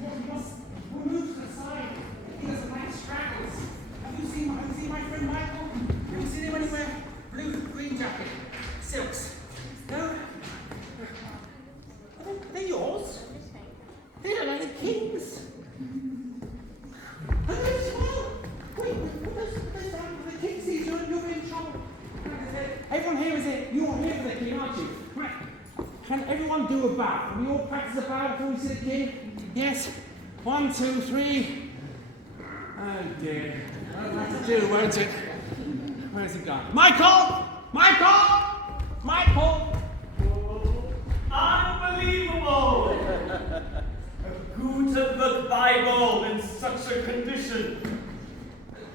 he must move to the side. He doesn't like straggles. Have you seen my friend Michael? Have you seen him anywhere? Blue, green jacket, silks. No? They're yours. They look like the king's. And those, well, wait, the king sees you're in trouble. Everyone here is it. You're here for the king, aren't you? Right. Can everyone do a bow? Can we all practice a bow before we see the king? Yes. 1, 2, 3. Oh dear. I'll have to do, won't it? Where's it gone? Michael! Michael! Michael! Unbelievable! A Gutenberg Bible in such a condition.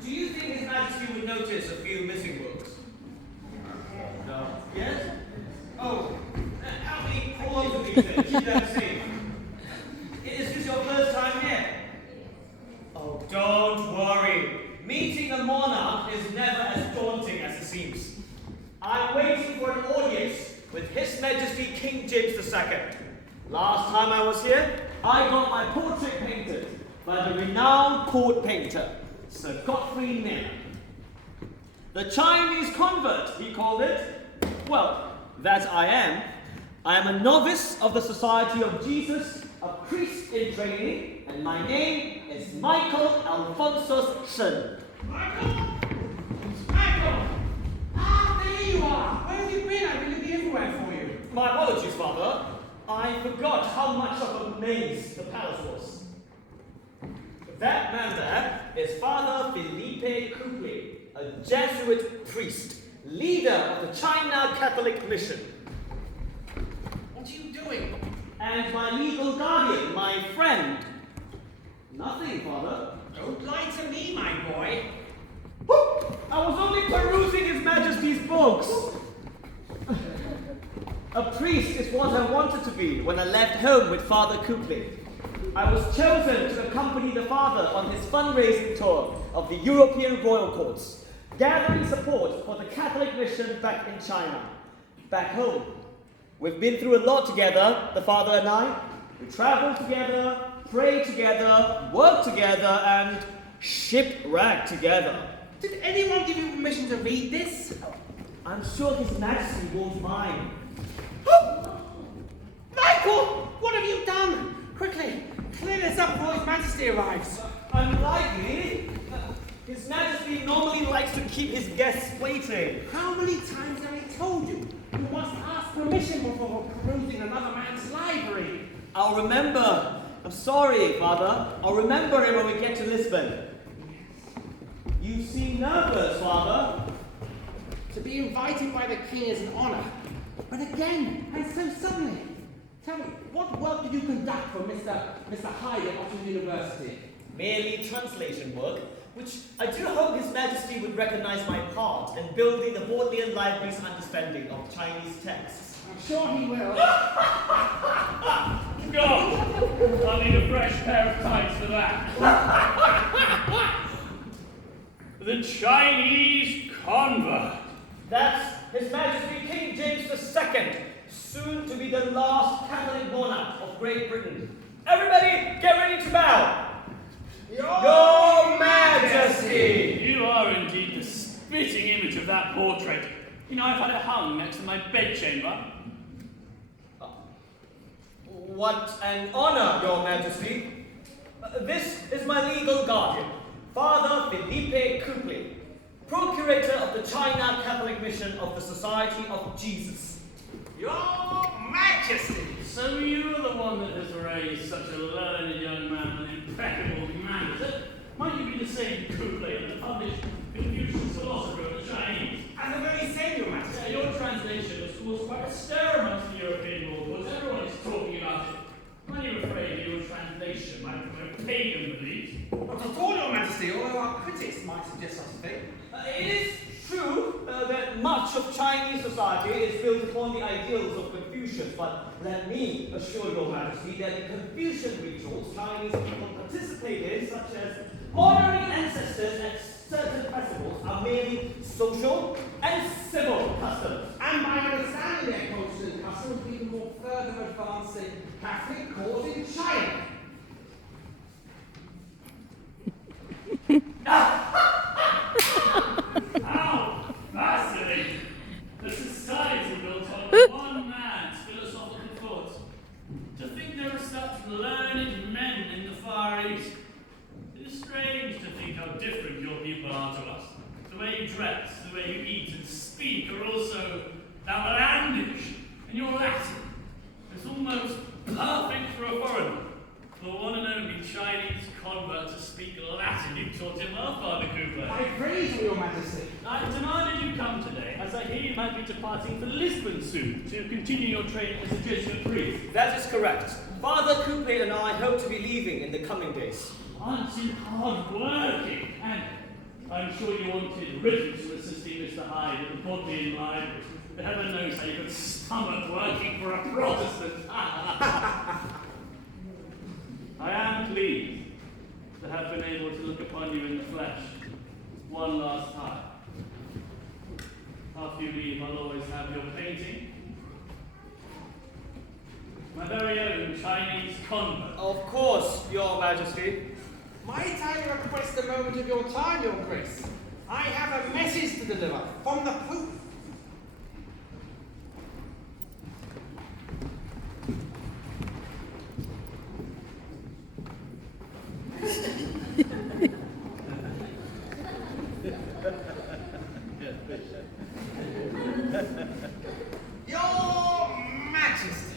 Do you think His Majesty would notice a few missing books? No. Yes? Oh, how many columns of these things should I see? Is this your first time here? Oh, don't worry. Meeting a monarch is never as daunting as it seems. I'm waiting for an audience with His Majesty King James II. Last time I was here, I got my portrait painted by the renowned court painter, Sir Godfrey Miller. The Chinese convert, he called it. Well, that I am. I am a novice of the Society of Jesus, a priest in training, and my name is Michael Alphonsus Shen. Michael! Michael! Ah, there you are! Where have you been? I've been looking everywhere for you. My apologies, Father. I forgot how much of a maze the palace was. That man there is Father Felipe Couple, a Jesuit priest, leader of the China Catholic Mission. What are you doing? And my legal guardian, my friend. Nothing, Father. Don't lie to me, my boy. I was only perusing His Majesty's books. A priest is what I wanted to be when I left home with Father Couple. I was chosen to accompany the Father on his fundraising tour of the European royal courts, gathering support for the Catholic mission back in China. Back home, we've been through a lot together, the Father and I. We traveled together, prayed together, worked together, and shipwrecked together. Did anyone give you permission to read this? I'm sure His Majesty won't mind. Michael! What have you done? Quickly, clear this up before His Majesty arrives. Unlikely. His Majesty normally likes to keep his guests waiting. How many times have I told you? You must ask permission before perusing another man's library. I'll remember. I'm sorry, Father. I'll remember it when we get to Lisbon. You seem nervous, Father. To be invited by the king is an honor. But again, and so suddenly. Tell me, what work did you conduct for Mr. Hyde at Oxford University? Merely translation work, which I do hope His Majesty would recognize my part in building the Bodleian Library's understanding of Chinese texts. I'm sure he will. God, I'll need a fresh pair of tights for that. The Chinese convert. That's His Majesty King James II, soon to be the last Catholic monarch of Great Britain. Everybody, get ready to bow. Your Majesty! You are indeed the spitting image of that portrait. You know, I've had it hung next to my bedchamber. What an honor, Your Majesty. This is my legal guardian, Father Felipe Couple, Procurator of the China Catholic Mission of the Society of Jesus. Your Majesty! So you are the one that has raised such a learned young man with impeccable manners. Might you be the same Couple that published Confucius' philosopher of the Chinese? And the very same, Your Majesty. Your translation has caused quite a stir amongst the European lords. Everyone is talking about it. Are you afraid your translation might promote pagan beliefs? Not at all, Your Majesty, although our critics might suggest such a thing. It is true that much of Chinese society is built upon the ideals of Confucius, but let me assure Your Majesty that the Confucian rituals Chinese people participate in, such as honoring ancestors at certain festivals, are merely social and civil customs. And by understanding their culture and customs, we can more further advance the Catholic cause in China. learned men in the Far East. It is strange to think how different your people are to us. The way you dress, the way you eat and speak are also outlandish, and your Latin is almost perfect for a foreigner. The one and only Chinese convert to speak Latin. You taught him well, Father Cooper. I praise you, Your Majesty. I demanded you come today, as I hear you might be departing for Lisbon soon to continue your training as a Jesuit priest. That is correct. Father Coupe and I hope to be leaving in the coming days. Aren't you hard-working? And I'm sure you wanted riddance from assisting Mr. Hyde at the Bodleian Library. But heaven knows how you could stomach working for a Protestant. I am pleased to have been able to look upon you in the flesh one last time. After you leave, I'll always have your painting. My very own Chinese convert. Of course, Your Majesty. Might I request a moment of your time, Your Grace? I have a message to deliver from the Pope. Your Majesty,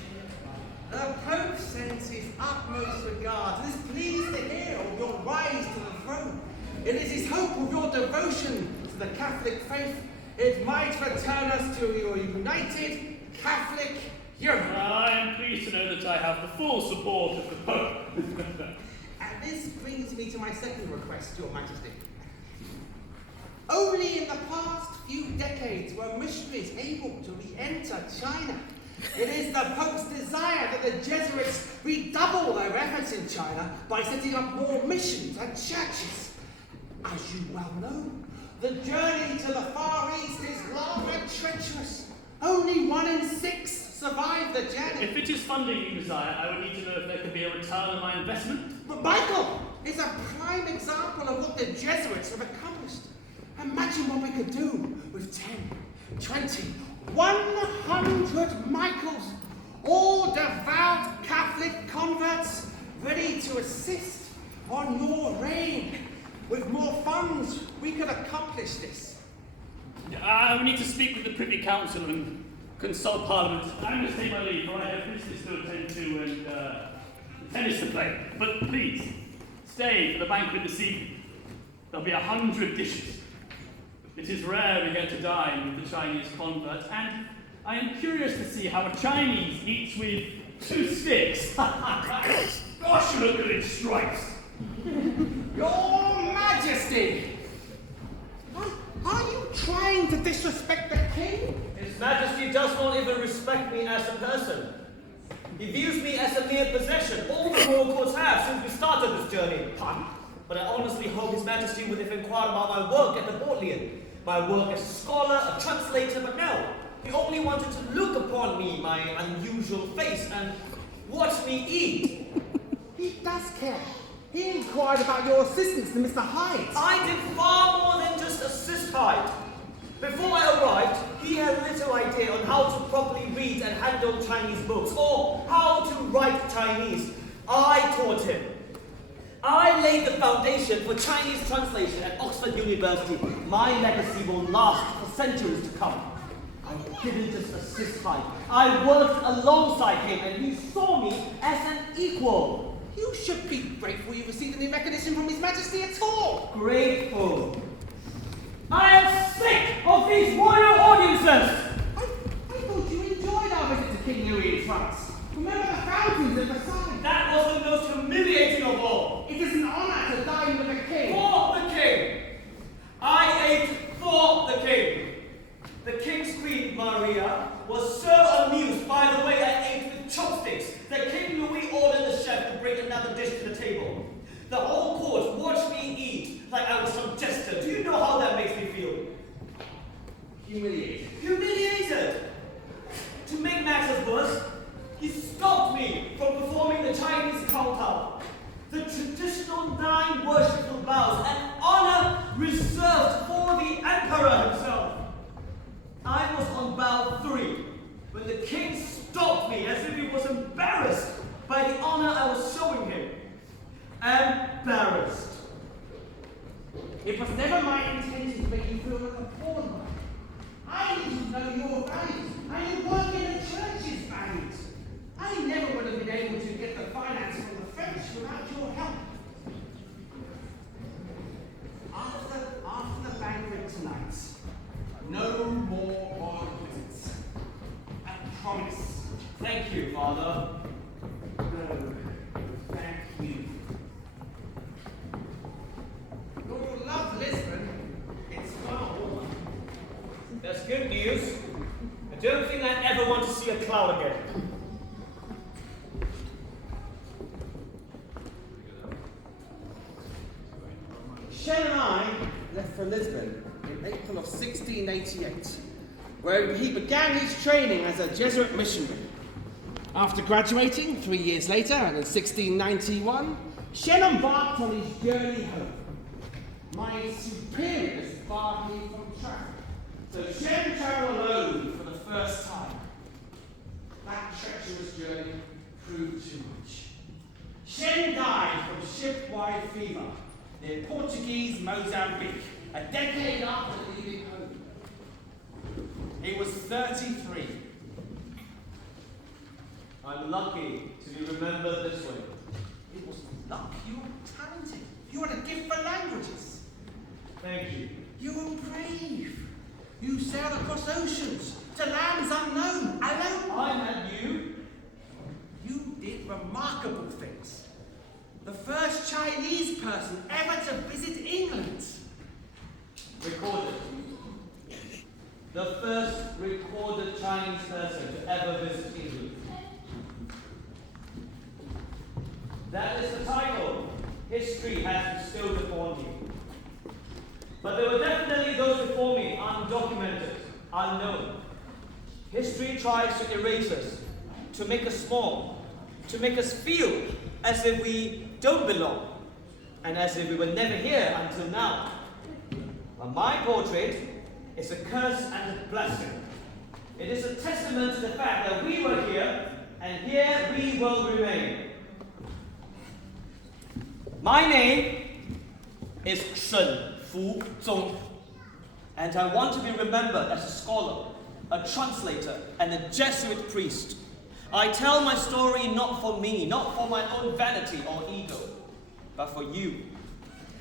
the Pope sends his utmost regards and is pleased to hear of your rise to the throne. It is his hope of your devotion to the Catholic faith. It might return us to your united Catholic Europe. I am pleased to know that I have the full support of the Pope. And this brings me to my second request, Your Majesty. Only in the past few decades were missionaries able to re-enter China. It is the Pope's desire that the Jesuits redouble their efforts in China by setting up more missions and churches. As you well know, the journey to the Far East is long and treacherous. Only 1 in 6 survive the journey. If it is funding you desire, I would need to know if there could be a return on my investment. But Michael is a prime example of what the Jesuits have accomplished. Imagine what we could do with 10, 20, 100 Michaels, all devout Catholic converts ready to assist on your reign. With more funds, we could accomplish this. I will need to speak with the Privy Council and consult Parliament. I'm going to take my leave, for I have business to attend to and tennis to play. But please, stay for the banquet this evening. There'll be 100 dishes. It is rare we get to dine with the Chinese converts, and I am curious to see how a Chinese eats with 2 sticks. Gosh, you look good in stripes. Your Majesty! Are you trying to disrespect the king? His Majesty does not even respect me as a person. He views me as a mere possession, all the royal courts have since we started this journey. But I honestly hope His Majesty would have inquired about my work at the Bodleian, my work as a scholar, a translator, but no. He only wanted to look upon me, my unusual face, and watch me eat. He does care. He inquired about your assistance to Mr. Hyde. I did far more than just assist Hyde. Before I arrived, he had little idea on how to properly read and handle Chinese books, or how to write Chinese. I taught him. I laid the foundation for Chinese translation at Oxford University. My legacy will last for centuries to come. I didn't just assist Hyde. I worked alongside him, and he saw me as an equal. You should be grateful you received any recognition from His Majesty at all. Grateful. I am sick of these royal audiences. I thought you enjoyed our visit to King Louis in France. Remember the fountains at Versailles? That was the most humiliating of all. It is an honor to dine with the king. For the king. I ate for the king. The king's queen, Maria, was so amused by the way I ate with chopsticks that King Louis ordered the chef to bring another dish to the table. The whole court watched me eat like I was some jester. Do you know how that makes me feel? Humiliated. Humiliated. To make matters worse, he stopped me from performing the Chinese kowtow, the traditional 9 worshipful bows, an honor reserved for the emperor himself. I was on bow 3 when the king stopped me as if he was embarrassed by the honor I was showing him. Embarrassed. It was never my intention to make you feel like a pawn. I need to know your values. I am working in the church's values. I never would have been able to get the finance from the French without your help. After the banquet tonight, no more royal visits. I promise. Thank you, Father. No, thank you. You'll love Lisbon. It's far warmer. That's good news. I don't think I ever want to see a cloud again. Shen and I left for Lisbon in April of 1688, where he began his training as a Jesuit missionary. After graduating 3 years later, and in 1691, Shen embarked on his journey home. My superiors barred me from travel, so Shen travelled alone for the first time. That treacherous journey proved too much. Shen died from shipwide fever near Portuguese Mozambique, a decade after leaving home. He was 33. I'm lucky to be remembered this way. It was luck. You were talented. You had a gift for languages. Thank you. You were brave. You sailed across oceans to lands unknown, alone. I met you. You did remarkable things. The first Chinese person ever to visit England. Recorded. The first recorded Chinese person to ever visit England. That is the title history has bestowed upon me. But there were definitely those before me, undocumented, unknown. History tries to erase us, to make us small, to make us feel as if we don't belong, and as if we were never here until now. But my portrait is a curse and a blessing. It is a testament to the fact that we were here, and here we will remain. My name is Shen Fu Zong, and I want to be remembered as a scholar, a translator, and a Jesuit priest. I tell my story not for me, not for my own vanity or ego, but for you.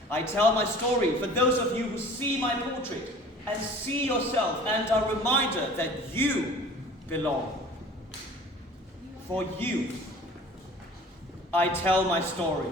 I tell my story for those of you who see my portrait and see yourself and are reminded that you belong. For you, I tell my story.